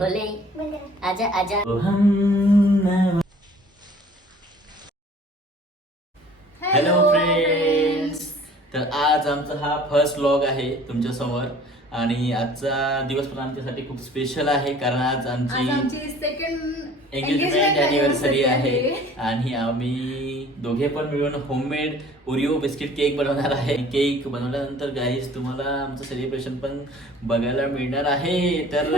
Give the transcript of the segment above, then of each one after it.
होले आजा आजा। हॅलो फ्रेंड्स, तर आज आमचा हा फर्स्ट व्लॉग आहे तुमच्या समोर आणि आजचा दिवस पण आमच्यासाठी खूप स्पेशल आहे कारण आज आमची सेकंड एंगेजमेंट अॅनिव्हर्सरी आहे आणि आम्ही दोघे पण मिळून होममेड ओरिओ बिस्किट केक बनवणार आहे। केक बनवल्यानंतर गाईज तुम्हाला आमचं सेलिब्रेशन पण बघायला मिळणार आहे, तर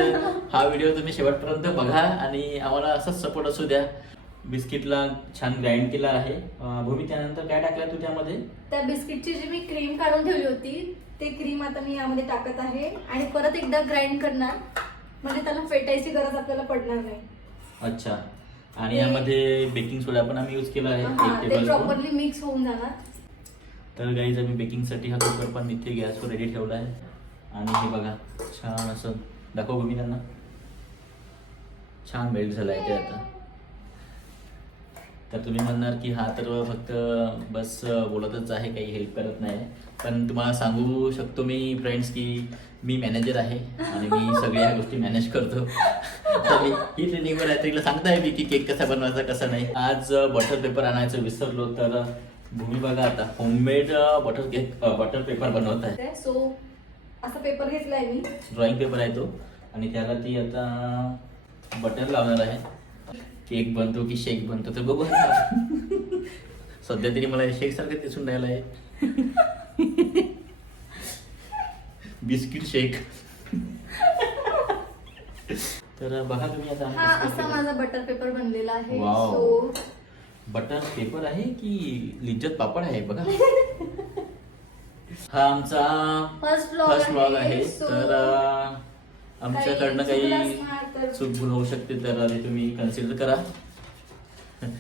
हा व्हिडिओ तुम्ही शेवटपर्यंत बघा आणि आम्हाला असाच सपोर्ट असू द्या। बिस्किटला छान ग्राइंड केला आहे भूमी। त्यानंतर काय टाकलं तू त्यामध्ये? त्या बिस्किटची जी मी क्रीम काढून ठेवली होती ते क्रीम आता मी यामध्ये टाकत आहे आणि परत एकदा ग्राइंड करणार, म्हणजे त्याला फेटायची गरज आपल्याला पडणार नाही। अच्छा, आणि यामध्ये बेकिंग सोडा पण आम्ही यूज केला आहे, 1 ते टेबलस्पून। प्रॉपरली मिक्स होऊन जाणार। तर गाईज आम्ही बेकिंगसाठी हा कुकर पण इथे गॅसवर रेडी ठेवला आहे आणि हे बघा छान असं दाखव भूमी त्यांना, छान मेल्ट झाला आहे ते आता। तर तुम्ही म्हणणार की हा तर फक्त बस बोलतच आहे, काही हेल्प करत नाही, पण तुम्हाला सांगू शकतो मी फ्रेंड्स की मी मॅनेजर आहे आणि मी सगळ्या गोष्टी मॅनेज करतो। तर मी ही ट्रेनिंगवर आहे, तिला सांगताय मी की केक कसा बनवायचा कसा नाही। आज बटर पेपर आणायचं विसरलो, तर भूमी बघा आता होममेड बटर पेपर बनवत आहे। सो असा पेपर घेतलाय मी, ड्रॉइंग पेपर आहे तो, आणि त्याला ती आता बटर लावणार आहे। केक बनतो की शेक बनतो तर बघू। सध्या तरी मला शेक सारखं दिसून राहिलं आहे। बिस्किट शेक। तर बघा तुम्ही आता हा असा माझा बटर पेपर बनलेला आहे। वाव, सो बटर पेपर आहे की लिज्जत पापड आहे बघा। हा आमचा फर्स्ट फर्स्ट व्लॉग आहे, So, तर आमच्याकडनं काही काही चूक होऊ शकते, तर ते तुम्ही कन्सिडर करा।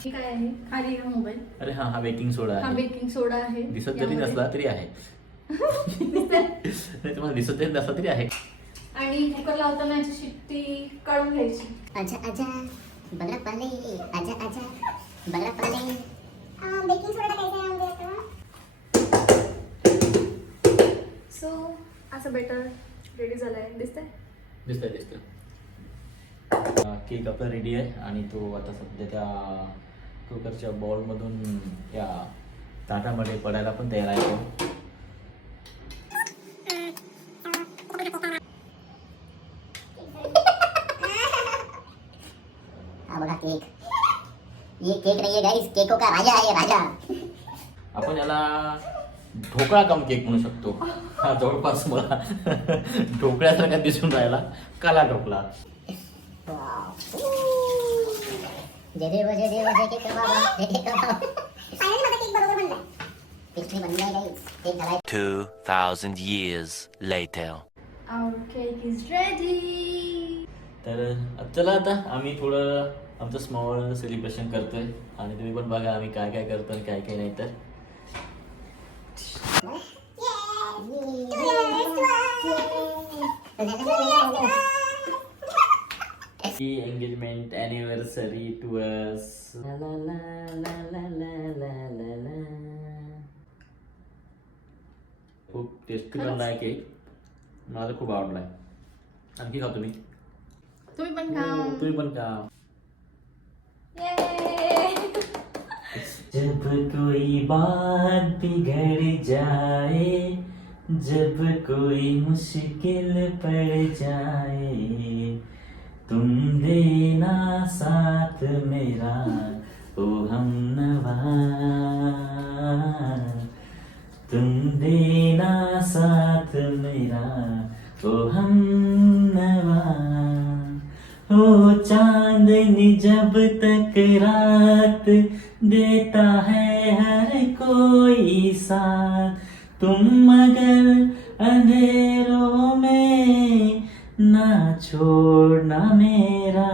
ठीक आहे, खाली हा मोबाईल। अरे हा हा बेकिंग सोडा हा आहे, बेकिंग सोडा आहे, दिसत जरी यामध्ये. नसला तरी आहे। नाही तुम्हाला दिसत जरी नसला तरी आहे। आणि कुकर लावताना याची शिट्टी काढून घ्यायची। आजा आजा बगड़ा पाले आजा आजा बगड़ा पाले। बेकिंग सोडा टाकायचा आहे यामध्ये आता। सो असं बेटर रेडी झालंय, दिसतंय? दिसतंय। केक आपला रेडी आहे आणि तो आता सध्या त्या कुकरच्या बॉलमधून त्या ताटामध्ये पडायला पण तयार आहे तो। हा बघा केक, ये केक नहीं है गाइस, केकों का राजा है, राजा। आपण याला ढोकळा कम केक म्हणू शकतो। हा जवळपास मला ढोकळ्यासारखा दिसून राहिला, काला ढोकळा। जय देव केक कबाब, जय केक कबाब। फायनली माझा केक बरोबर बनलाय, पेस्ट्री बनलाय गाइस, केक झालाय। 2000 years later. Our cake is ready. तर चला आता आम्ही थोडं आमचं स्मॉल सेलिब्रेशन करतोय आणि तुम्ही पण बघा आम्ही काय काय करतो आणि काय काय नाही। तर एंगेजमेंट एनिव्हर्सरी टू अस। खूप टेस्टी बनला आहे केक, मला तर खूप आवडलाय। आणखी खाऊ तुम्ही? तुम्ही पण खा। तुम्ही पण खा। Yay! जब कोई बात बिगड़ जाए, जब कोई मुश्किल पड़ जाए, तुम देना साथ मेरा ओ हमनवा, तुम देना साथ मेरा ओ हमनवा। हो चांदनी जब तक रात देता है हर कोई साथ, तुम मगर अंधेरों में ना छोड़ना मेरा।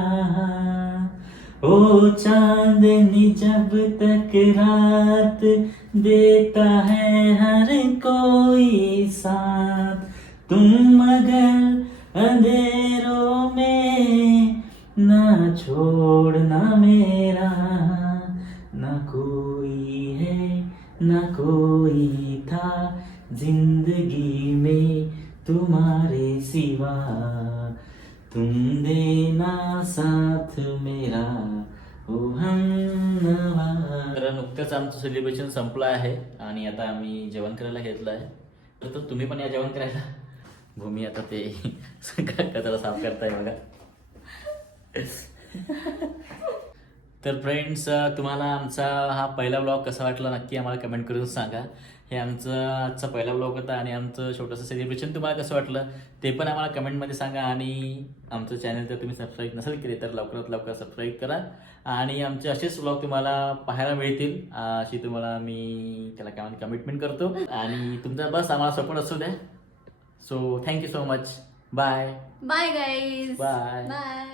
ओ चांदनी जब तक रात देता है हर कोई साथ, तुम मगर अंधेरों में ना छोड़ना मेरा। ना कोई है ना कोई था जिंदगी में तुम्हारे सिवा। सिवा तुम देना साथ मेरा ओ हमनवा. तर नुकतंच आमचं सेलिब्रेशन संपलं आहे आणि आता आम्ही जेवण करायला घेतलं आहे. तर तुम्ही पण या जेवण करायला. भूमी आता ते कचरा साफ करताय बघा. तर फ्रेंड्स, तुम्हाला आमचा हा पहिला ब्लॉग कसा वाटला नक्की आम्हाला कमेंट करून सांगा. हे आजचा पहिला ब्लॉग होता आणि आमचं छोटंसं सेलिब्रेशन तुम्हाला कसं वाटलं ते पण आम्हाला कमेंटमध्ये सांगा. आणि आमचं चॅनल जर तुम्ही सबस्क्राईब नसेल केले तर लवकरात लवकर सबस्क्राईब करा आणि आमचे असेच ब्लॉग तुम्हाला पाहायला मिळतील अशी तुम्हाला मी त्याला काय कमिटमेंट करतो. आणि तुमचा बस आम्हाला सपोर्ट असू द्या. So thank you so much. Bye bye guys. Bye. Bye.